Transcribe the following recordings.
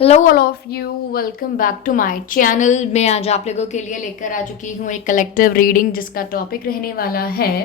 Hello all of you, welcome back to my channel. मैं आज आप लोगों के लिए लेकर आ चुकी हूँ एक कलेक्टिव रीडिंग जिसका टॉपिक रहने वाला है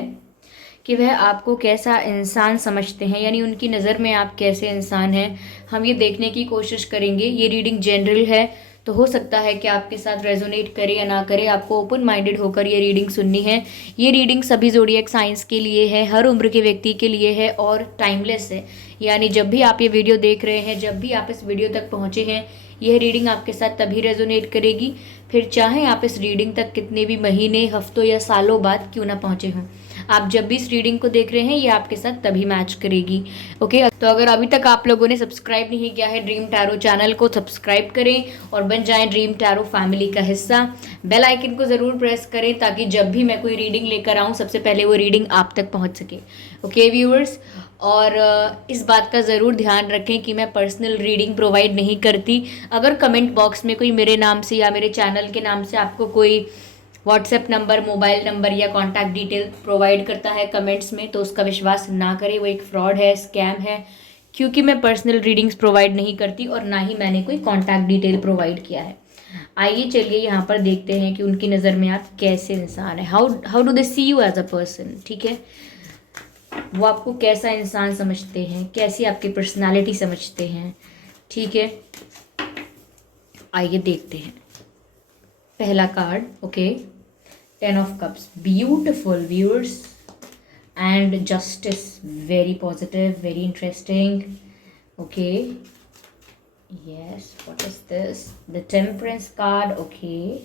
कि वह आपको कैसा इंसान समझते हैं, यानी उनकी नज़र में आप कैसे इंसान हैं। हम ये देखने की कोशिश करेंगे। ये रीडिंग जनरल है, तो हो सकता है कि आपके साथ रेजोनेट करे या ना करे। आपको ओपन माइंडेड होकर ये रीडिंग सुननी है। ये रीडिंग सभी ज़ोडिएक साइंस के लिए है, हर उम्र के व्यक्ति के लिए है और टाइमलेस है। यानी जब भी आप ये वीडियो देख रहे हैं, जब भी आप इस वीडियो तक पहुँचे हैं, यह रीडिंग आपके साथ तभी रेजोनेट करेगी, फिर चाहे आप इस रीडिंग तक कितने भी महीने, हफ्तों या सालों बाद क्यों ना पहुँचे हों। आप जब भी इस रीडिंग को देख रहे हैं, ये आपके साथ तभी मैच करेगी। ओके, तो अगर अभी तक आप लोगों ने सब्सक्राइब नहीं किया है ड्रीम टैरो चैनल को, सब्सक्राइब करें और बन जाएं ड्रीम टैरो फैमिली का हिस्सा। बेल आइकन को ज़रूर प्रेस करें ताकि जब भी मैं कोई रीडिंग लेकर आऊँ, सबसे पहले वो रीडिंग आप तक पहुँच सके। ओके व्यूअर्स, और इस बात का ज़रूर ध्यान रखें कि मैं पर्सनल रीडिंग प्रोवाइड नहीं करती। अगर कमेंट बॉक्स में कोई मेरे नाम से या मेरे चैनल के नाम से आपको कोई व्हाट्सएप नंबर, मोबाइल नंबर या कॉन्टैक्ट डिटेल प्रोवाइड करता है कमेंट्स में, तो उसका विश्वास ना करें। वो एक फ्रॉड है, स्कैम है, क्योंकि मैं पर्सनल रीडिंग्स प्रोवाइड नहीं करती और ना ही मैंने कोई कॉन्टैक्ट डिटेल प्रोवाइड किया है। आइए चलिए यहाँ पर देखते हैं कि उनकी नज़र में आप कैसे इंसान है। How do they see you as a person. ठीक है, वो आपको कैसा इंसान समझते हैं, कैसी आपकी पर्सनालिटी समझते हैं। ठीक है, आइए देखते हैं। पहला card, okay, 10 of Cups, beautiful viewers, and Justice, very positive, very interesting. Okay, yes, what is this? The Temperance card. Okay,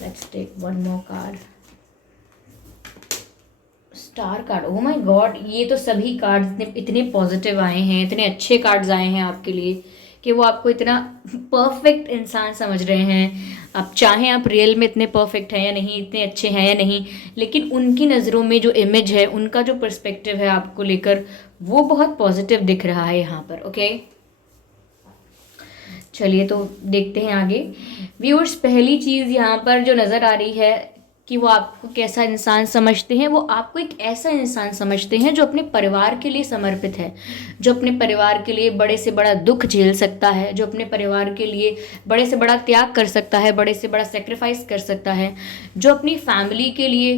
let's take one more card. Star card. Oh my God, ये तो सभी cards इतने positive आए हैं, इतने अच्छे cards आए हैं आपके लिए कि वो आपको इतना परफेक्ट इंसान समझ रहे हैं। आप चाहें आप रियल में इतने परफेक्ट हैं या नहीं, इतने अच्छे हैं या नहीं, लेकिन उनकी नज़रों में जो इमेज है, उनका जो पर्सपेक्टिव है आपको लेकर, वो बहुत पॉजिटिव दिख रहा है यहाँ पर। ओके, चलिए तो देखते हैं आगे। व्यूअर्स, पहली चीज़ यहाँ पर जो नज़र आ रही है कि वो आपको कैसा इंसान समझते हैं, वो आपको एक ऐसा इंसान समझते हैं जो अपने परिवार के लिए समर्पित है, जो अपने परिवार के लिए बड़े से बड़ा दुख झेल सकता है, जो अपने परिवार के लिए बड़े से बड़ा त्याग कर सकता है, बड़े से बड़ा सेक्रीफाइस कर सकता है, जो अपनी फैमिली के लिए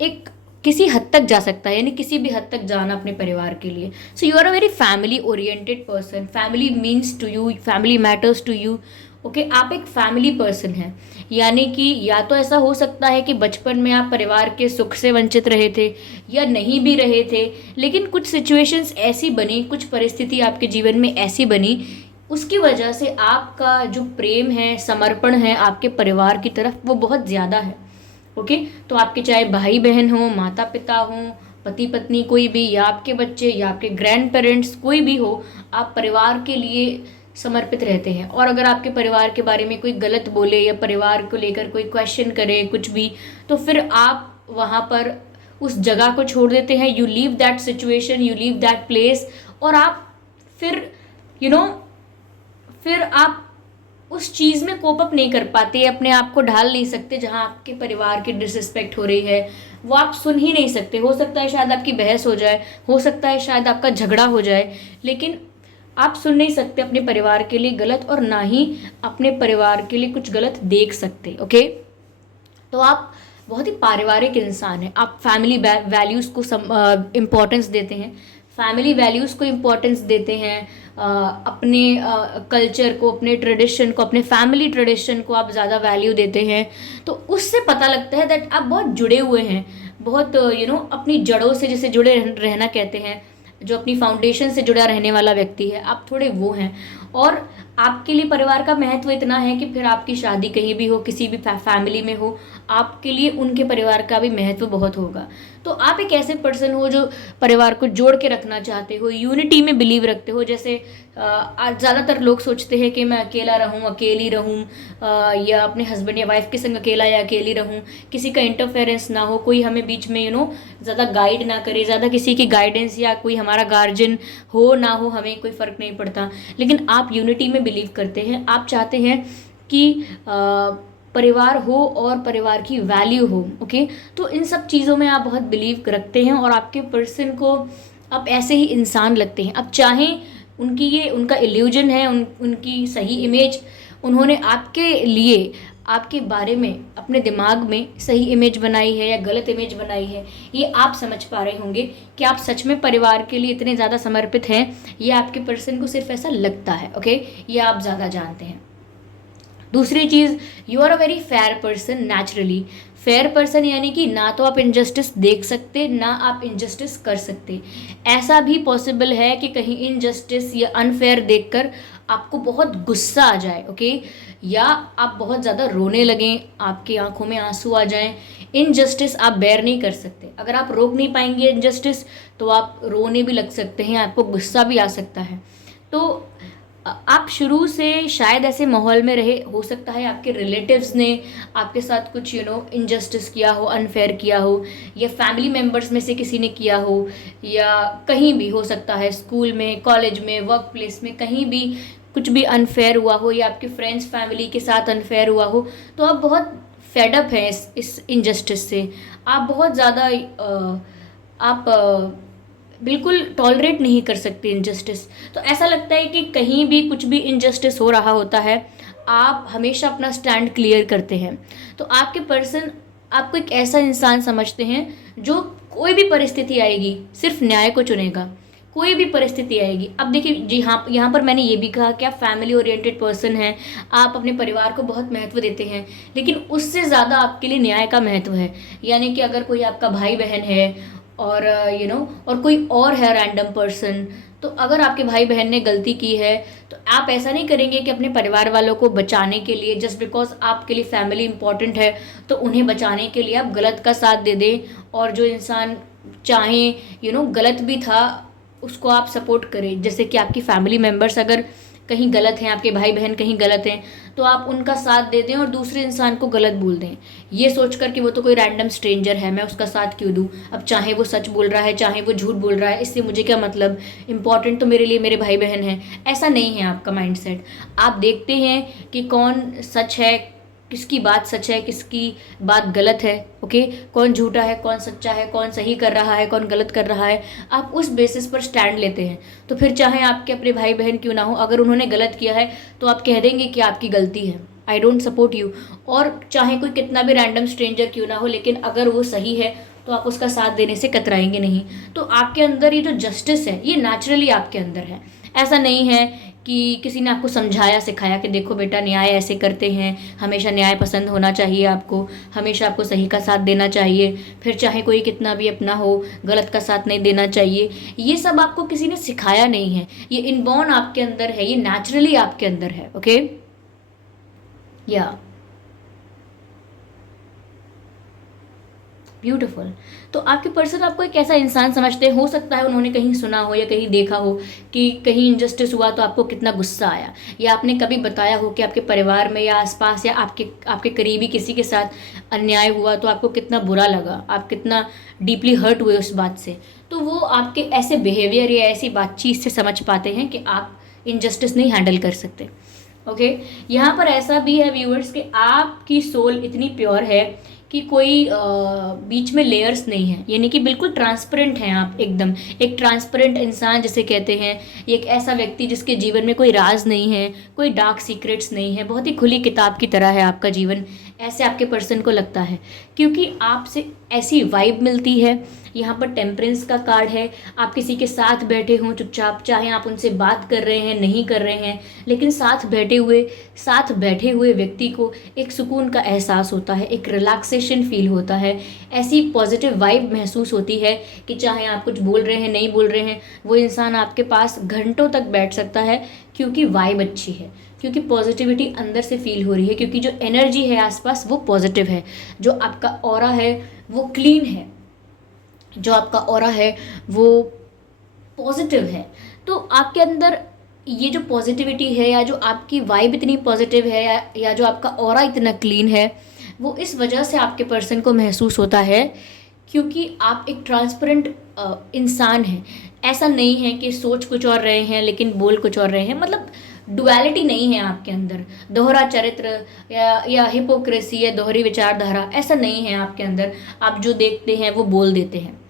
एक किसी हद तक जा सकता है, यानी किसी भी हद तक जाना अपने परिवार के लिए। So you are a very family oriented person. Family means to you, family matters to you. Okay, आप एक फैमिली पर्सन हैं, यानी कि या तो ऐसा हो सकता है कि बचपन में आप परिवार के सुख से वंचित रहे थे या नहीं भी रहे थे, लेकिन कुछ सिचुएशंस ऐसी बनी, कुछ परिस्थिति आपके जीवन में ऐसी बनी, उसकी वजह से आपका जो प्रेम है, समर्पण है आपके परिवार की तरफ, वो बहुत ज़्यादा है। ओके, तो आपके चाहे भाई बहन हो, माता पिता हो, पति पत्नी कोई भी, या आपके बच्चे या आपके ग्रैंड पेरेंट्स कोई भी हो, आप परिवार के लिए समर्पित रहते हैं। और अगर आपके परिवार के बारे में कोई गलत बोले या परिवार को लेकर कोई क्वेश्चन करे कुछ भी, तो फिर आप वहाँ पर उस जगह को छोड़ देते हैं। You leave that situation, you leave that place, और आप फिर यू you नो know, फिर आप उस चीज़ में कोप अप नहीं कर पाते, अपने आप को ढाल नहीं सकते जहाँ आपके परिवार की डिसरिस्पेक्ट हो रही है, वो आप सुन ही नहीं सकते। हो सकता है शायद आपकी बहस हो जाए, हो सकता है शायद आपका झगड़ा हो जाए, लेकिन आप सुन नहीं सकते अपने परिवार के लिए गलत, और ना ही अपने परिवार के लिए कुछ गलत देख सकते। ओके, तो आप बहुत ही पारिवारिक इंसान हैं। आप फैमिली वैल्यूज़ को इम्पोर्टेंस देते हैं, फैमिली वैल्यूज़ को इम्पोर्टेंस देते हैं, अपने कल्चर को, अपने ट्रेडिशन को, अपने फैमिली ट्रेडिशन को आप ज़्यादा वैल्यू देते हैं। तो उससे पता लगता है दैट आप बहुत जुड़े हुए हैं, बहुत अपनी जड़ों से जिसे जुड़े रहना कहते हैं, जो अपनी फाउंडेशन से जुड़ा रहने वाला व्यक्ति है, आप थोड़े वो हैं। और आपके लिए परिवार का महत्व इतना है कि फिर आपकी शादी कहीं भी हो, किसी भी फैमिली में हो, आपके लिए उनके परिवार का भी महत्व बहुत होगा। तो आप एक ऐसे पर्सन हो जो परिवार को जोड़ के रखना चाहते हो, यूनिटी में बिलीव रखते हो। जैसे आज ज़्यादातर लोग सोचते हैं कि मैं अकेला रहूं, अकेली रहूं, या अपने हस्बैंड या वाइफ के संग अकेला या अकेली रहूं, किसी का इंटरफेरेंस ना हो, कोई हमें बीच में ज़्यादा गाइड ना करे, ज़्यादा किसी की गाइडेंस या कोई हमारा गार्जियन हो ना हो, हमें कोई फ़र्क नहीं पड़ता। लेकिन आप यूनिटी में बिलीव करते हैं, आप चाहते हैं कि परिवार हो और परिवार की वैल्यू हो। ओके, तो इन सब चीज़ों में आप बहुत बिलीव रखते हैं, और आपके पर्सन को आप ऐसे ही इंसान लगते हैं। अब चाहें उनकी ये उनका इल्यूजन है, उनकी सही इमेज उन्होंने आपके लिए, आपके बारे में अपने दिमाग में सही इमेज बनाई है या गलत इमेज बनाई है, ये आप समझ पा रहे होंगे कि आप सच में परिवार के लिए इतने ज़्यादा समर्पित हैं या आपके पर्सन को सिर्फ ऐसा लगता है। ओके, ये आप ज़्यादा जानते हैं। दूसरी चीज़, you are a very fair person naturally. Fair person यानी कि ना तो आप इनजस्टिस देख सकते, ना आप इनजस्टिस कर सकते। ऐसा भी पॉसिबल है कि कहीं इनजस्टिस या अनफेयर देखकर आपको बहुत गुस्सा आ जाए, ओके, या आप बहुत ज़्यादा रोने लगें, आपकी आंखों में आंसू आ जाएं। इनजस्टिस आप बेयर नहीं कर सकते। अगर आप रोक नहीं पाएंगे इनजस्टिस, तो आप रोने भी लग सकते हैं, आपको गुस्सा भी आ सकता है। तो आप शुरू से शायद ऐसे माहौल में रहे, हो सकता है आपके रिलेटिव्स ने आपके साथ कुछ इनजस्टिस किया हो, अनफेयर किया हो, या फैमिली मेम्बर्स में से किसी ने किया हो, या कहीं भी हो सकता है, स्कूल में, कॉलेज में, वर्क प्लेस में, कहीं भी कुछ भी अनफेयर हुआ हो, या आपके फ्रेंड्स फैमिली के साथ अनफेयर हुआ हो। तो आप बहुत फेडअप हैं इस इनजस्टिस से। आप बहुत ज़्यादा आप बिल्कुल टॉलरेट नहीं कर सकते इनजस्टिस। तो ऐसा लगता है कि कहीं भी कुछ भी इनजस्टिस हो रहा होता है, आप हमेशा अपना स्टैंड क्लियर करते हैं। तो आपके पर्सन आपको एक ऐसा इंसान समझते हैं जो कोई भी परिस्थिति आएगी सिर्फ न्याय को चुनेगा। कोई भी परिस्थिति आएगी। अब देखिए जी हाँ, यहाँ पर मैंने ये भी कहा कि आप फैमिली ओरिएंटेड पर्सन हैं, आप अपने परिवार को बहुत महत्व देते हैं, लेकिन उससे ज़्यादा आपके लिए न्याय का महत्व है। यानी कि अगर कोई आपका भाई बहन है और और कोई और है रैंडम पर्सन, तो अगर आपके भाई बहन ने गलती की है, तो आप ऐसा नहीं करेंगे कि अपने परिवार वालों को बचाने के लिए, जस्ट बिकॉज आपके लिए फैमिली इंपॉर्टेंट है, तो उन्हें बचाने के लिए आप गलत का साथ दे दें, और जो इंसान चाहे गलत भी था उसको आप सपोर्ट करें। जैसे कि आपकी फैमिली मेम्बर्स अगर कहीं गलत हैं, आपके भाई बहन कहीं गलत हैं, तो आप उनका साथ दे दें और दूसरे इंसान को गलत बोल दें, ये सोचकर कि वो तो कोई रैंडम स्ट्रेंजर है, मैं उसका साथ क्यों दूं। अब चाहे वो सच बोल रहा है, चाहे वो झूठ बोल रहा है, इससे मुझे क्या मतलब, इंपॉर्टेंट तो मेरे लिए मेरे भाई बहन हैं। ऐसा नहीं है आपका माइंडसेट। आप देखते हैं कि कौन सच है, किसकी बात सच है, किसकी बात गलत है, ओके, कौन झूठा है, कौन सच्चा है, कौन सही कर रहा है, कौन गलत कर रहा है। आप उस बेसिस पर स्टैंड लेते हैं। तो फिर चाहे आपके अपने भाई बहन क्यों ना हो, अगर उन्होंने गलत किया है तो आप कह देंगे कि आपकी गलती है, आई डोंट सपोर्ट यू। और चाहे कोई कितना भी रैंडम स्ट्रेंजर क्यों ना हो, लेकिन अगर वो सही है तो आप उसका साथ देने से कतराएंगे नहीं। तो आपके अंदर ये जो जस्टिस है, ये नेचुरली आपके अंदर है। ऐसा नहीं है कि किसी ने आपको समझाया सिखाया कि देखो बेटा न्याय ऐसे करते हैं, हमेशा न्याय पसंद होना चाहिए, आपको हमेशा आपको सही का साथ देना चाहिए, फिर चाहे कोई कितना भी अपना हो, गलत का साथ नहीं देना चाहिए। ये सब आपको किसी ने सिखाया नहीं है, ये इनबॉर्न आपके अंदर है, ये नेचुरली आपके अंदर है। ओके, या ब्यूटिफुल। तो आपके पर्सन आपको एक ऐसा इंसान समझते हैं, हो सकता है उन्होंने कहीं सुना हो या कहीं देखा हो कि कहीं इनजस्टिस हुआ तो आपको कितना गुस्सा आया, या आपने कभी बताया हो कि आपके परिवार में या आसपास या आपके आपके करीबी किसी के साथ अन्याय हुआ तो आपको कितना बुरा लगा, आप कितना डीपली हर्ट हुए उस बात से। तो वो आपके ऐसे बिहेवियर या ऐसी बातचीत से समझ पाते हैं कि आप इनजस्टिस नहीं हैंडल कर सकते। ओके, यहाँ पर ऐसा भी है व्यूअर्स कि आपकी सोल इतनी प्योर है कि कोई बीच में लेयर्स नहीं है, यानी कि बिल्कुल ट्रांसपेरेंट हैं आप, एकदम एक ट्रांसपेरेंट इंसान जिसे कहते हैं। एक ऐसा व्यक्ति जिसके जीवन में कोई राज नहीं है, कोई डार्क सीक्रेट्स नहीं है, बहुत ही खुली किताब की तरह है आपका जीवन, ऐसे आपके पर्सन को लगता है, क्योंकि आपसे ऐसी वाइब मिलती है। यहाँ पर टेम्परेंस का कार्ड है। आप किसी के साथ बैठे हों चुपचाप, चाहे आप उनसे बात कर रहे हैं नहीं कर रहे हैं, लेकिन साथ बैठे हुए व्यक्ति को एक सुकून का एहसास होता है, एक रिलैक्सेशन फील होता है, ऐसी पॉजिटिव वाइब महसूस होती है कि चाहे आप कुछ बोल रहे हैं नहीं बोल रहे हैं, वो इंसान आपके पास घंटों तक बैठ सकता है, क्योंकि वाइब अच्छी है, क्योंकि पॉजिटिविटी अंदर से फील हो रही है, क्योंकि जो एनर्जी है आसपास वो पॉजिटिव है, जो आपका ऑरा है वो क्लीन है, जो आपका ऑरा है वो पॉजिटिव है। तो आपके अंदर ये जो पॉजिटिविटी है, या जो आपकी वाइब इतनी पॉजिटिव है, या जो आपका ऑरा इतना क्लीन है, वो इस वजह से आपके पर्सन को महसूस होता है क्योंकि आप एक ट्रांसपेरेंट इंसान हैं। ऐसा नहीं है कि सोच कुछ और रहे हैं लेकिन बोल कुछ और रहे हैं, मतलब डुअलिटी नहीं है आपके अंदर, दोहरा चरित्र या हिपोक्रेसी या दोहरी विचारधारा, ऐसा नहीं है आपके अंदर। आप जो देखते हैं वो बोल देते हैं।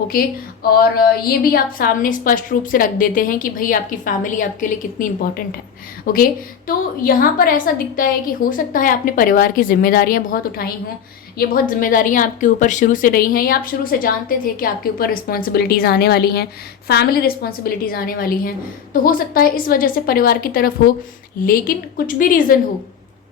ओके। और ये भी आप सामने स्पष्ट रूप से रख देते हैं कि भाई आपकी फैमिली आपके लिए कितनी इंपॉर्टेंट है। ओके। तो यहाँ पर ऐसा दिखता है कि हो सकता है आपने परिवार की जिम्मेदारियां बहुत उठाई हों, ये बहुत जिम्मेदारियां आपके ऊपर शुरू से रही हैं, या आप शुरू से जानते थे कि आपके ऊपर रिस्पॉन्सिबिलिटीज़ आने वाली हैं, फैमिली रिस्पॉन्सिबिलिटीज़ आने वाली हैं। तो हो सकता है इस वजह से परिवार की तरफ हो, लेकिन कुछ भी रीज़न हो,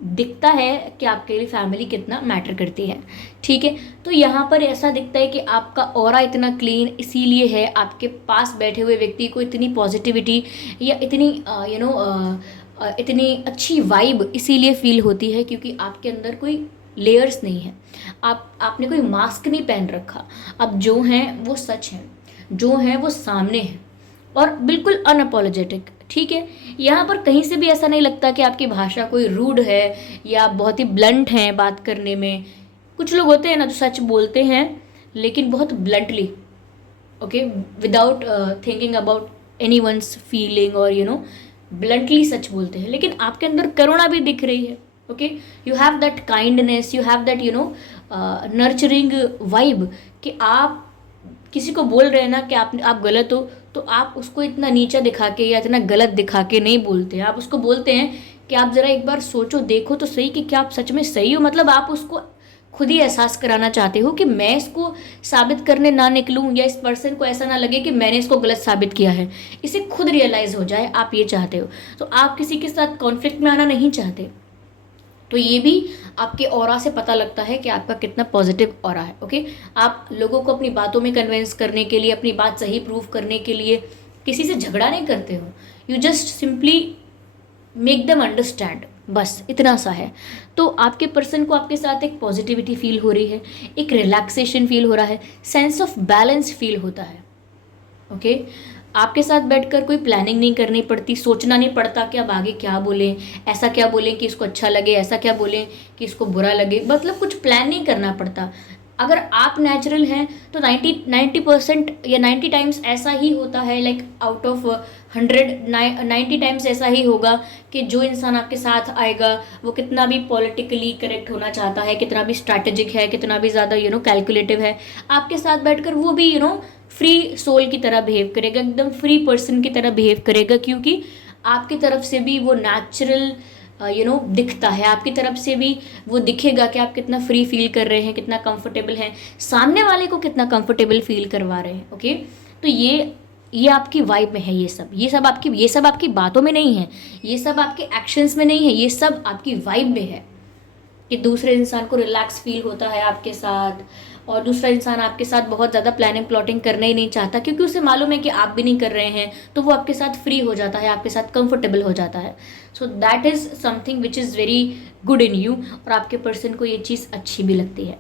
दिखता है कि आपके लिए फैमिली कितना मैटर करती है। ठीक है। तो यहाँ पर ऐसा दिखता है कि आपका ऑरा इतना क्लीन इसीलिए है, आपके पास बैठे हुए व्यक्ति को इतनी पॉजिटिविटी या इतनी इतनी अच्छी वाइब इसीलिए फील होती है क्योंकि आपके अंदर कोई लेयर्स नहीं है, आपने कोई मास्क नहीं पहन रखा। अब जो हैं वो सच हैं, जो हैं वो सामने हैं और बिल्कुल अनअपोलोजेटिक। ठीक है। यहाँ पर कहीं से भी ऐसा नहीं लगता कि आपकी भाषा कोई रूड है या आप बहुत ही ब्लंट हैं बात करने में। कुछ लोग होते हैं ना जो सच बोलते हैं लेकिन बहुत bluntly, okay, without thinking about anyone's feeling, और ब्लंटली सच बोलते हैं, लेकिन आपके अंदर करुणा भी दिख रही है। Okay. You have that kindness, you have that nurturing vibe कि आप किसी को बोल रहे हैं ना कि आप गलत हो, तो आप उसको इतना नीचा दिखा के या इतना गलत दिखा के नहीं बोलते हैं। आप उसको बोलते हैं कि आप ज़रा एक बार सोचो, देखो तो सही कि क्या आप सच में सही हो। मतलब आप उसको खुद ही एहसास कराना चाहते हो कि मैं इसको साबित करने ना निकलूं या इस पर्सन को ऐसा ना लगे कि मैंने इसको गलत साबित किया है, इसे खुद रियलाइज़ हो जाए, आप ये चाहते हो। तो आप किसी के साथ कॉन्फ्लिक्ट में आना नहीं चाहते। तो ये भी आपके ऑरा से पता लगता है कि आपका कितना पॉजिटिव ऑरा है। ओके। आप लोगों को अपनी बातों में कन्विंस करने के लिए, अपनी बात सही प्रूव करने के लिए किसी से झगड़ा नहीं करते हो, you just simply make them understand, बस इतना सा है। तो आपके पर्सन को आपके साथ एक पॉजिटिविटी फील हो रही है, एक रिलैक्सेशन फील हो रहा है, सेंस ऑफ बैलेंस फील होता है। ओके। आपके साथ बैठकर कोई प्लानिंग नहीं करनी पड़ती, सोचना नहीं पड़ता कि अब आगे क्या बोलें, ऐसा क्या बोलें कि इसको अच्छा लगे, ऐसा क्या बोलें कि इसको बुरा लगे, मतलब कुछ प्लान नहीं करना पड़ता। अगर आप नेचुरल हैं तो 90% या 90 टाइम्स ऐसा ही होता है, लाइक आउट ऑफ 90 टाइम्स ऐसा ही होगा कि जो इंसान आपके साथ आएगा वो कितना भी पॉलिटिकली करेक्ट होना चाहता है, कितना भी स्ट्रैटेजिक है, कितना भी ज़्यादा कैलकुलेटिव है, आपके साथ बैठकर वो भी फ्री सोल की तरह बिहेव करेगा, एकदम फ्री पर्सन की तरह बिहेव करेगा, क्योंकि आपकी तरफ से भी वो नेचुरल दिखता है, आपकी तरफ से भी वो दिखेगा कि आप कितना फ्री फील कर रहे हैं, कितना कंफर्टेबल हैं, सामने वाले को कितना कंफर्टेबल फील करवा रहे हैं। ओके। तो ये आपकी वाइब में है, ये सब आपकी बातों में नहीं है, ये सब आपके एक्शंस में नहीं है, ये सब आपकी वाइब में है कि दूसरे इंसान को रिलैक्स फील होता है आपके साथ, और दूसरा इंसान आपके साथ बहुत ज़्यादा प्लानिंग प्लॉटिंग करना ही नहीं चाहता क्योंकि उसे मालूम है कि आप भी नहीं कर रहे हैं, तो वो आपके साथ फ्री हो जाता है, आपके साथ कंफर्टेबल हो जाता है। So that is something which is very good in you, और आपके पर्सन को ये चीज़ अच्छी भी लगती है।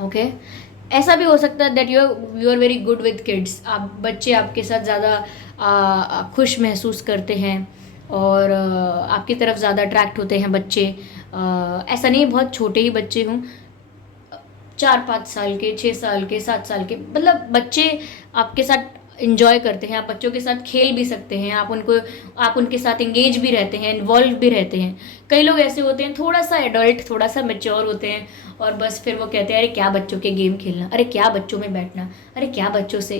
ओके। ऐसा भी हो सकता है that you are very good with kids, आप बच्चे आपके साथ ज़्यादा खुश महसूस करते हैं और आपकी तरफ ज़्यादा अट्रैक्ट होते हैं बच्चे। ऐसा नहीं बहुत छोटे ही बच्चे हों, 4-5 साल के, 6 साल के, 7 साल के, मतलब बच्चे आपके साथ इंजॉय करते हैं, आप बच्चों के साथ खेल भी सकते हैं, आप उनके साथ इंगेज भी रहते हैं, इन्वॉल्व भी रहते हैं। कई लोग ऐसे होते हैं थोड़ा सा एडल्ट, थोड़ा सा मैच्योर होते हैं, और बस फिर वो कहते हैं अरे क्या बच्चों के गेम खेलना, अरे क्या बच्चों में बैठना, अरे क्या बच्चों से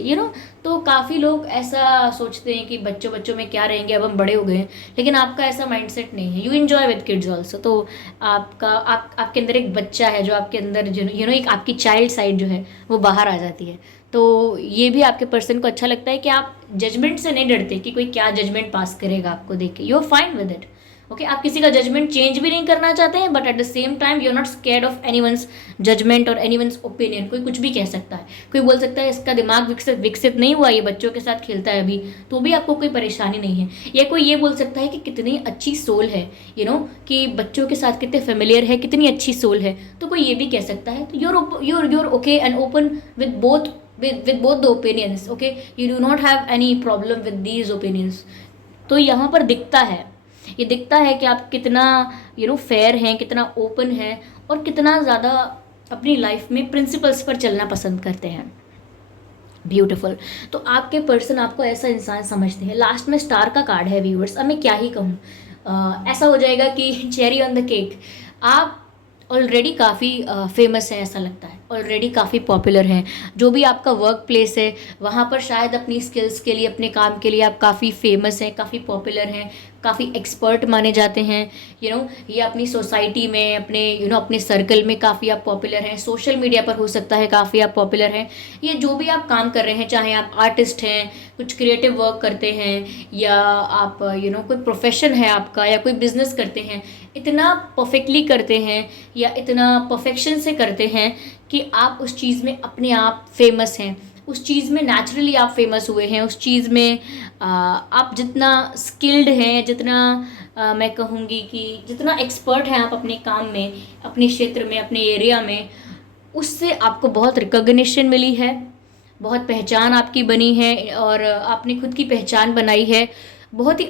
तो काफ़ी लोग ऐसा सोचते हैं कि बच्चों में क्या रहेंगे, अब हम बड़े हो गए हैं, लेकिन आपका ऐसा माइंडसेट नहीं है। You enjoy with kids also. तो आपके अंदर एक बच्चा है जो आपके अंदर एक आपकी चाइल्ड साइड जो है वो बाहर आ जाती है। तो ये भी आपके पर्सन को अच्छा लगता है कि आप जजमेंट से नहीं डरते कि कोई क्या जजमेंट पास करेगा आपको देख के, you are fine with it. Okay. आप किसी का जजमेंट चेंज भी नहीं करना चाहते हैं, but at the same time you are not scared of anyone's judgement और एनीवंस ओपिनियन। कोई कुछ भी कह सकता है, कोई बोल सकता है इसका दिमाग विकसित नहीं हुआ, ये बच्चों के साथ खेलता है अभी, तो भी आपको कोई परेशानी नहीं है। या कोई ये बोल सकता है कि कितनी अच्छी सोल है, कि बच्चों के साथ कितने फेमिलियर है, कितनी अच्छी सोल है, तो कोई ये भी कह सकता है। तो you're okay and open with both the opinions. Okay, you do not have any problem with these opinions. तो यहाँ पर ये दिखता है कि आप कितना फेयर हैं, कितना ओपन हैं, और कितना ज़्यादा अपनी लाइफ में प्रिंसिपल्स पर चलना पसंद करते हैं। ब्यूटीफुल। तो आपके पर्सन आपको ऐसा इंसान समझते हैं। लास्ट में स्टार का कार्ड है व्यूअर्स। अब मैं क्या ही कहूँ, ऐसा हो जाएगा कि चेरी ऑन द केक, आप ऑलरेडी काफ़ी फेमस है, ऐसा लगता है ऑलरेडी काफ़ी पॉपुलर हैं। जो भी आपका वर्क प्लेस है वहाँ पर शायद अपनी स्किल्स के लिए, अपने काम के लिए आप काफ़ी फेमस हैं, काफ़ी पॉपुलर हैं, काफ़ी एक्सपर्ट माने जाते हैं। ये अपनी सोसाइटी में, अपने अपने सर्कल में काफ़ी आप पॉपुलर हैं। सोशल मीडिया पर हो सकता है काफ़ी आप पॉपुलर हैं। ये जो भी आप काम कर रहे हैं, चाहे आप आर्टिस्ट हैं, कुछ क्रिएटिव वर्क करते हैं, या आप कोई प्रोफेशन है आपका, या कोई बिजनेस करते हैं, इतना परफेक्टली करते हैं या इतना परफेक्शन से करते हैं कि आप उस चीज़ में अपने आप फेमस हैं, उस चीज़ में नेचुरली आप फेमस हुए हैं, उस चीज़ में आप जितना स्किल्ड हैं, जितना मैं कहूँगी कि जितना एक्सपर्ट हैं आप अपने काम में, अपने क्षेत्र में, अपने एरिया में, उससे आपको बहुत रिकॉग्निशन मिली है, बहुत पहचान आपकी बनी है, और आपने खुद की पहचान बनाई है। बहुत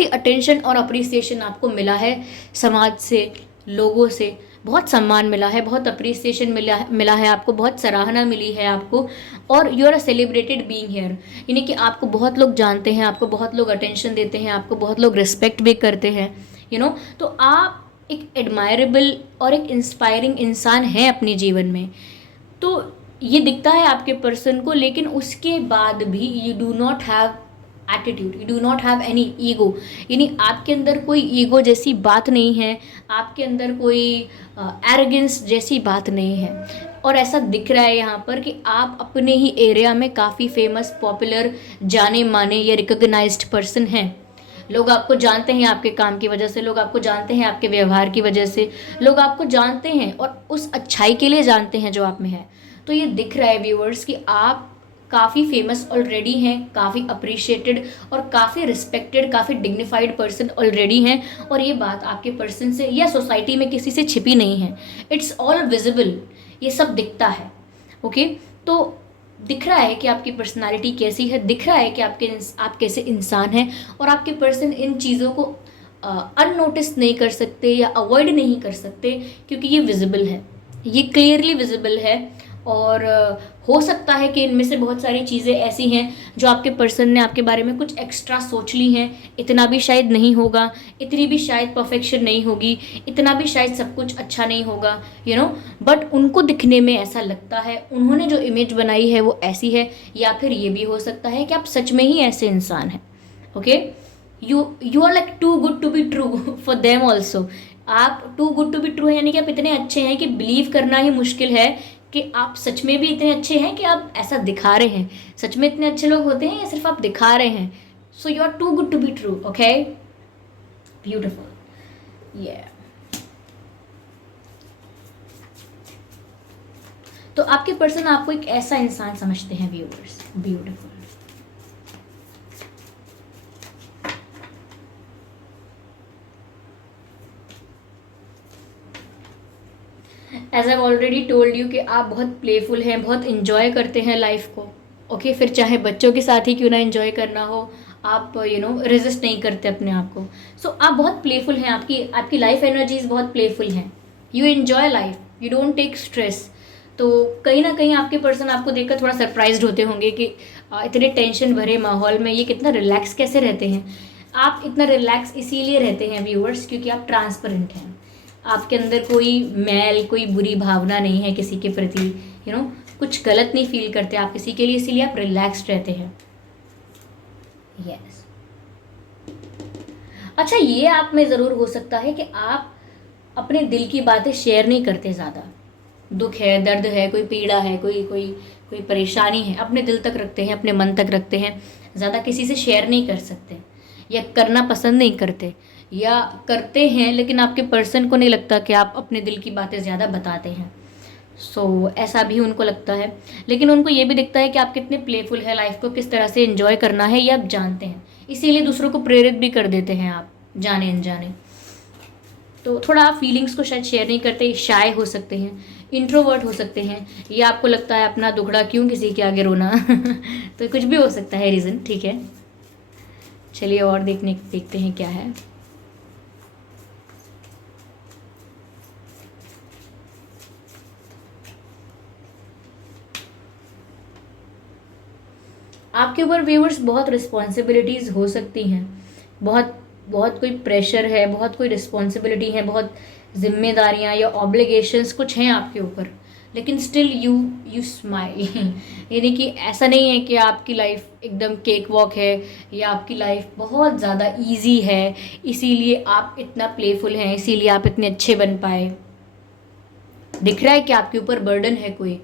ही अटेंशन और अप्रिसिएशन आपको मिला है समाज से, लोगों से, बहुत सम्मान मिला है, बहुत अप्रिसिएशन मिला है आपको, बहुत सराहना मिली है आपको, और you are a celebrated being here. यानी कि आपको बहुत लोग जानते हैं, आपको बहुत लोग अटेंशन देते हैं, आपको बहुत लोग रिस्पेक्ट भी करते हैं, तो आप एक एडमायरेबल और एक इंस्पायरिंग इंसान हैं अपने जीवन में। तो ये दिखता है आपके पर्सन को, लेकिन उसके बाद भी you do not have attitude, you do not have any ego. यानी आपके अंदर कोई ईगो जैसी बात नहीं है, आपके अंदर कोई एरोगेंस जैसी बात नहीं है। और ऐसा दिख रहा है यहाँ पर कि आप अपने ही एरिया में काफ़ी फेमस, पॉपुलर, जाने माने या रिकॉग्नाइज्ड पर्सन हैं। लोग आपको जानते हैं आपके काम की वजह से, लोग आपको जानते हैं आपके व्यवहार की वजह से, लोग आपको जानते हैं और उस अच्छाई के लिए जानते हैं जो आप में है। तो ये दिख रहा है व्यूअर्स कि आप काफ़ी फेमस ऑलरेडी हैं, काफ़ी अप्रिशिएटेड और काफ़ी रिस्पेक्टेड, काफ़ी डिग्निफाइड पर्सन ऑलरेडी हैं, और ये बात आपके पर्सन से या सोसाइटी में किसी से छिपी नहीं है। इट्स ऑल विजिबल, ये सब दिखता है। ओके, तो दिख रहा है कि आपकी पर्सनालिटी कैसी है, दिख रहा है कि आप कैसे इंसान हैं, और आपके पर्सन इन चीज़ों को अननोटिस नहीं कर सकते या अवॉइड नहीं कर सकते, क्योंकि ये विजिबल है, ये क्लियरली विजिबल है। और हो सकता है कि इनमें से बहुत सारी चीज़ें ऐसी हैं जो आपके पर्सन ने आपके बारे में कुछ एक्स्ट्रा सोच ली हैं। इतना भी शायद नहीं होगा, इतनी भी शायद परफेक्शन नहीं होगी, इतना भी शायद सब कुछ अच्छा नहीं होगा, बट उनको दिखने में ऐसा लगता है, उन्होंने जो इमेज बनाई है वो ऐसी है। या फिर ये भी हो सकता है कि आप सच में ही ऐसे इंसान हैं। Okay, you are like too good to be true for them also. आप too good to be true है, यानी कि आप इतने अच्छे हैं कि बिलीव करना ही मुश्किल है कि आप सच में भी इतने अच्छे हैं कि आप ऐसा दिखा रहे हैं। सच में इतने अच्छे लोग होते हैं या सिर्फ आप दिखा रहे हैं? So you are too good to be true. Okay, beautiful. ये तो आपके पर्सन आपको एक ऐसा इंसान समझते हैं viewers. Beautiful. As I already told you कि आप बहुत प्लेफुल हैं, बहुत इन्जॉय करते हैं लाइफ को। ओके, फिर चाहे बच्चों के साथ ही क्यों ना इन्जॉय करना हो, आप रेजिस्ट नहीं करते अपने आप को। सो आप बहुत प्लेफुल हैं, आपकी लाइफ एनर्जीज बहुत प्लेफुल हैं। You enjoy life, you don't take stress. तो कहीं ना कहीं आपके पर्सन आपको देखकर थोड़ा सरप्राइज्ड होते होंगे कि इतने टेंशन भरे माहौल में ये कितना रिलैक्स कैसे रहते हैं। आप इतना रिलैक्स इसीलिए रहते हैं व्यूअर्स, क्योंकि आप ट्रांसपेरेंट हैं। आपके अंदर कोई मैल, कोई बुरी भावना नहीं है किसी के प्रति, कुछ गलत नहीं फील करते आप किसी के लिए, इसीलिए आप रिलैक्स्ड रहते हैं। यस। अच्छा, ये आप में ज़रूर हो सकता है कि आप अपने दिल की बातें शेयर नहीं करते ज़्यादा। दुख है, दर्द है, कोई पीड़ा है, कोई परेशानी है, अपने दिल तक रखते हैं, अपने मन तक रखते हैं, ज़्यादा किसी से शेयर नहीं कर सकते या करना पसंद नहीं करते, या करते हैं लेकिन आपके पर्सन को नहीं लगता कि आप अपने दिल की बातें ज़्यादा बताते हैं। सो ऐसा भी उनको लगता है, लेकिन उनको ये भी दिखता है कि आप कितने प्लेफुल है, लाइफ को किस तरह से एंजॉय करना है ये आप जानते हैं, इसीलिए दूसरों को प्रेरित भी कर देते हैं आप जाने अनजाने। तो थोड़ा आप फीलिंग्स को शायद शेयर नहीं करते, शाय हो सकते हैं, इंट्रोवर्ट हो सकते हैं, या आपको लगता है अपना दुखड़ा क्यों किसी के आगे रोना तो कुछ भी हो सकता है रीज़न। ठीक है, चलिए और देखते हैं क्या है। आपके ऊपर व्यूअर्स बहुत रिस्पॉन्सिबिलिटीज़ हो सकती हैं, बहुत बहुत कोई प्रेशर है, बहुत कोई रिस्पॉन्सिबिलिटी है, बहुत जिम्मेदारियां या ऑब्लिगेशंस कुछ हैं आपके ऊपर, लेकिन स्टिल यू स्माइल। यानी कि ऐसा नहीं है कि आपकी लाइफ एकदम केक वॉक है या आपकी लाइफ बहुत ज़्यादा इजी है इसीलिए आप इतना प्लेफुल हैं, इसीलिए आप इतने अच्छे बन पाए। दिख रहा है कि आपके ऊपर बर्डन है, कोई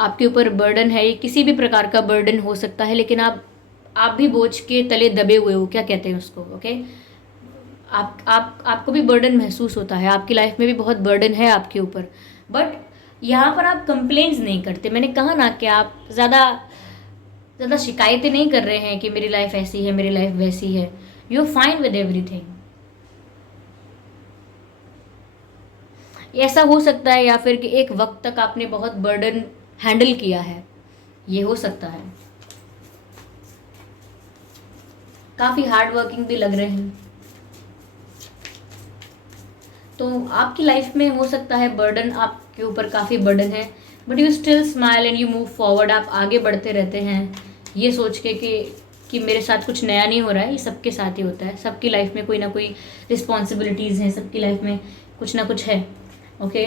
आपके ऊपर बर्डन है, ये किसी भी प्रकार का बर्डन हो सकता है, लेकिन आप भी बोझ के तले दबे हुए हो, क्या कहते हैं उसको, ओके। आपको भी बर्डन महसूस होता है, आपकी लाइफ में भी बहुत बर्डन है आपके ऊपर, बट यहाँ पर आप कंप्लेंट्स नहीं करते। मैंने कहा ना कि आप ज़्यादा ज़्यादा शिकायतें नहीं कर रहे हैं कि मेरी लाइफ ऐसी है, मेरी लाइफ वैसी है। You are fine with everything. ऐसा हो सकता है या फिर कि एक वक्त तक आपने बहुत बर्डन हैंडल किया है, ये हो सकता है। काफ़ी हार्ड वर्किंग भी लग रहे हैं, तो आपकी लाइफ में हो सकता है बर्डन, आपके ऊपर काफ़ी बर्डन है, but you still smile and you move forward. आप आगे बढ़ते रहते हैं ये सोच के कि मेरे साथ कुछ नया नहीं हो रहा है, ये सबके साथ ही होता है। सबकी लाइफ में कोई ना कोई रिस्पॉन्सिबिलिटीज़ हैं, सबकी लाइफ में कुछ ना कुछ है, ओके।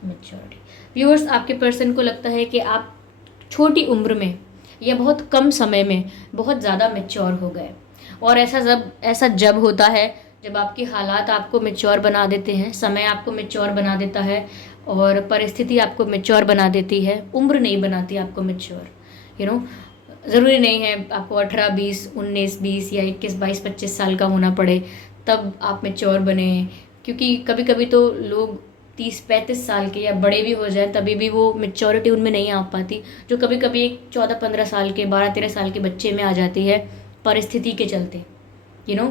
मेच्योरिटी। व्यूअर्स, आपके पर्सन को लगता है कि आप छोटी उम्र में या बहुत कम समय में बहुत ज़्यादा मेच्योर हो गए, और ऐसा जब होता है जब आपके हालात आपको मेच्योर बना देते हैं, समय आपको मेच्योर बना देता है और परिस्थिति आपको मेच्योर बना देती है। उम्र नहीं बनाती आपको मेच्योर, यू नो। ज़रूरी नहीं है आपको 18, 20, 19, 20 या 21, 22, 25 साल का होना पड़े तब आप मेच्योर बने, क्योंकि कभी कभी तो लोग 30-35 साल के या बड़े भी हो जाए तभी भी वो मेच्योरिटी उनमें नहीं आ पाती, जो कभी कभी एक 14-15 साल के, 12-13 साल के बच्चे में आ जाती है परिस्थिति के चलते, यू नो।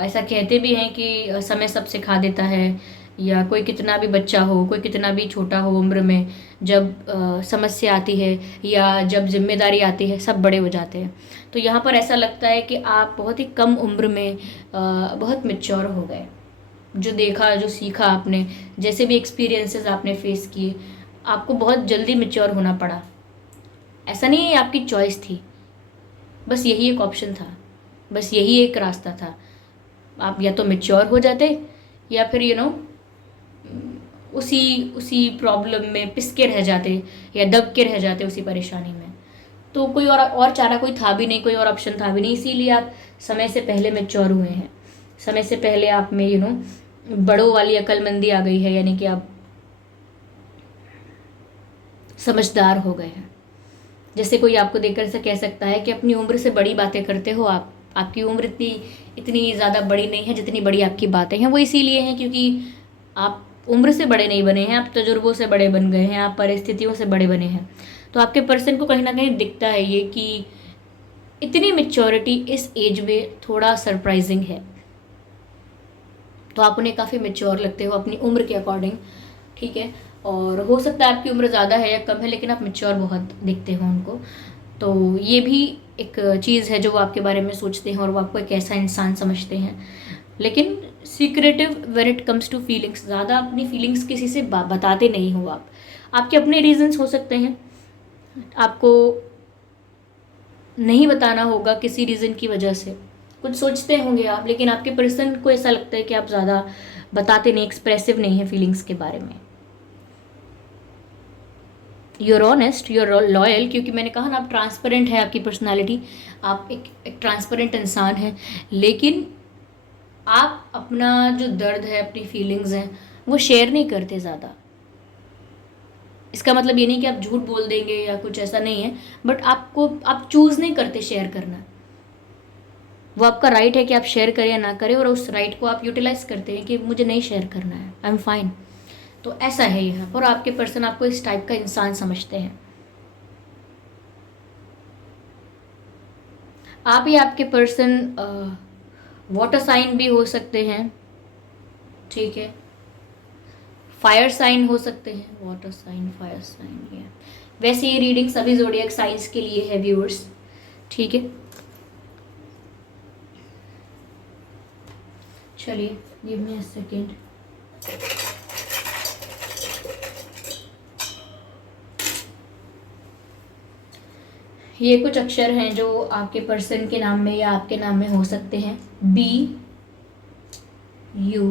ऐसा कहते भी हैं कि समय सब सिखा देता है, या कोई कितना भी बच्चा हो, कोई कितना भी छोटा हो उम्र में, जब समस्या आती है या जब जिम्मेदारी आती है सब बड़े हो जाते हैं। तो यहाँ पर ऐसा लगता है कि आप बहुत ही कम उम्र में बहुत मेच्योर हो गए। जो देखा, जो सीखा आपने, जैसे भी एक्सपीरियंसेस आपने फेस किए, आपको बहुत जल्दी मेच्योर होना पड़ा। ऐसा नहीं है आपकी चॉइस थी, बस यही एक ऑप्शन था, बस यही एक रास्ता था। आप या तो मेच्योर हो जाते या फिर उसी उसी प्रॉब्लम में पिस के रह जाते या दब के रह जाते उसी परेशानी में। तो कोई और चारा कोई था भी नहीं, कोई और ऑप्शन था भी नहीं, इसीलिए आप समय से पहले मेच्योर हुए हैं। समय से पहले आप में बड़ों वाली अक्लमंदी आ गई है, यानी कि आप समझदार हो गए हैं। जैसे कोई आपको देखकर से कह सकता है कि अपनी उम्र से बड़ी बातें करते हो आप, आपकी उम्र इतनी इतनी ज़्यादा बड़ी नहीं है जितनी बड़ी आपकी बातें हैं। वो इसीलिए हैं क्योंकि आप उम्र से बड़े नहीं बने हैं, आप तजुर्बों से बड़े बन गए हैं, आप परिस्थितियों से बड़े बने हैं। तो आपके पर्सन को कहीं ना कहीं दिखता है ये कि इतनी मेच्योरिटी इस एज में थोड़ा सरप्राइजिंग है। तो आप उन्हें काफ़ी मेच्योर लगते हो अपनी उम्र के अकॉर्डिंग, ठीक है। और हो सकता है आपकी उम्र ज़्यादा है या कम है, लेकिन आप मेच्योर बहुत दिखते हो उनको। तो ये भी एक चीज़ है जो वो आपके बारे में सोचते हैं और वो आपको एक ऐसा इंसान समझते हैं। लेकिन secretive when it comes to feelings, ज़्यादा अपनी फीलिंग्स किसी से बताते नहीं हो आप। आपके अपने रीजंस हो सकते हैं, आपको नहीं बताना होगा किसी रीज़न की वजह से, कुछ सोचते होंगे आप, लेकिन आपके पर्सन को ऐसा लगता है कि आप ज़्यादा बताते नहीं, एक्सप्रेसिव नहीं है फीलिंग्स के बारे में। यूर ऑनेस्ट, यूर लॉयल, क्योंकि मैंने कहा ना आप ट्रांसपेरेंट है, आपकी पर्सनालिटी, आप एक ट्रांसपेरेंट इंसान हैं, लेकिन आप अपना जो दर्द है, अपनी फीलिंग्स हैं, वो शेयर नहीं करते ज़्यादा। इसका मतलब ये नहीं कि आप झूठ बोल देंगे या कुछ ऐसा नहीं है, बट आप चूज़ नहीं करते शेयर करना। वो आपका राइट है कि आप शेयर करें या ना करें, और उस राइट को आप यूटिलाइज करते हैं कि मुझे नहीं शेयर करना है, आई एम फाइन। तो ऐसा है यहाँ पर, आपके पर्सन आपको इस टाइप का इंसान समझते हैं। आप या आपके पर्सन वाटर साइन भी हो सकते हैं, ठीक है, फायर साइन हो सकते हैं, वाटर साइन, फायर साइन, ये वैसे ये रीडिंग सभी ज़ोडिएक साइंस के लिए है व्यूअर्स, ठीक है। चलिए, गिव मी अ सेकेंड। ये कुछ अक्षर हैं जो आपके पर्सन के नाम में या आपके नाम में हो सकते हैं। B, U,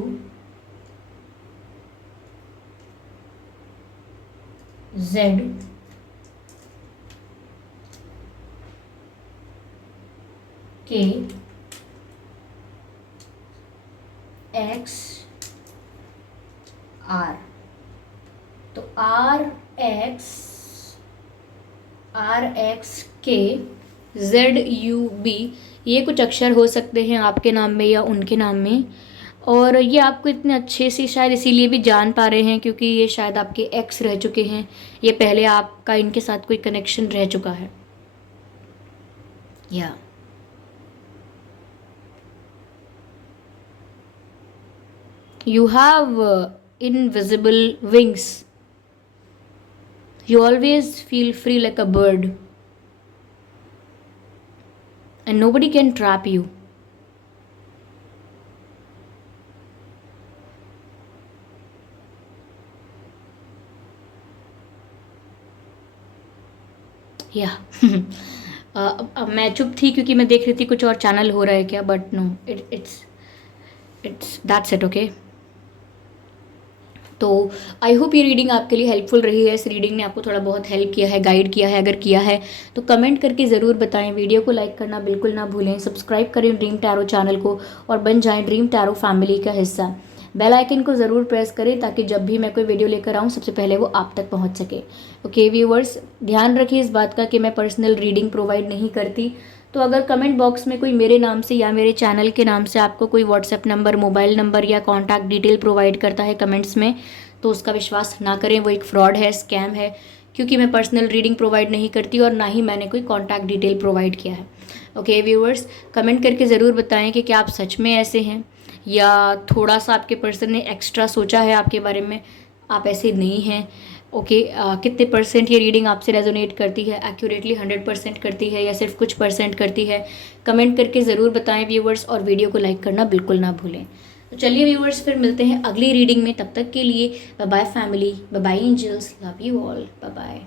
Z K X R। तो RX K ZUB ये कुछ अक्षर हो सकते हैं आपके नाम में या उनके नाम में, और ये आपको इतने अच्छे से शायद इसीलिए भी जान पा रहे हैं क्योंकि ये शायद आपके एक्स रह चुके हैं, ये पहले आपका इनके साथ कोई कनेक्शन रह चुका है। या you have invisible wings. You always feel free like a bird, and nobody can trap you. या अब मैं चुप थी क्योंकि मैं देख रही थी कुछ और चैनल हो रहा है क्या, but no, it's that's it. Okay, तो आई होप ये रीडिंग आपके लिए हेल्पफुल रही है। इस रीडिंग ने आपको थोड़ा बहुत हेल्प किया है, गाइड किया है। अगर किया है तो कमेंट करके ज़रूर बताएं। वीडियो को लाइक करना बिल्कुल ना भूलें। सब्सक्राइब करें ड्रीम टैरो चैनल को और बन जाएं ड्रीम टैरो फैमिली का हिस्सा। बेल आइकन को ज़रूर प्रेस करें ताकि जब भी मैं कोई वीडियो लेकर आऊँ सबसे पहले वो आप तक पहुँच सके। ओके व्यूअर्स, ध्यान रखिए इस बात का कि मैं पर्सनल रीडिंग प्रोवाइड नहीं करती। तो अगर कमेंट बॉक्स में कोई मेरे नाम से या मेरे चैनल के नाम से आपको कोई व्हाट्सएप नंबर, मोबाइल नंबर या कॉन्टैक्ट डिटेल प्रोवाइड करता है कमेंट्स में, तो उसका विश्वास ना करें, वो एक फ्रॉड है, स्कैम है, क्योंकि मैं पर्सनल रीडिंग प्रोवाइड नहीं करती और ना ही मैंने कोई कॉन्टैक्ट डिटेल प्रोवाइड किया है। ओके व्यूअर्स, कमेंट करके ज़रूर बताएं कि क्या आप सच में ऐसे हैं या थोड़ा सा आपके पर्सन ने एक्स्ट्रा सोचा है आपके बारे में, आप ऐसे नहीं हैं। ओके, कितने परसेंट ये रीडिंग आपसे रेजोनेट करती है, एक्यूरेटली 100% करती है या सिर्फ कुछ परसेंट करती है, कमेंट करके ज़रूर बताएं व्यूअर्स, और वीडियो को लाइक करना बिल्कुल ना भूलें। तो चलिए व्यूअर्स, फिर मिलते हैं अगली रीडिंग में। तब तक के लिए bye bye family, bye bye angels, love you all, bye bye.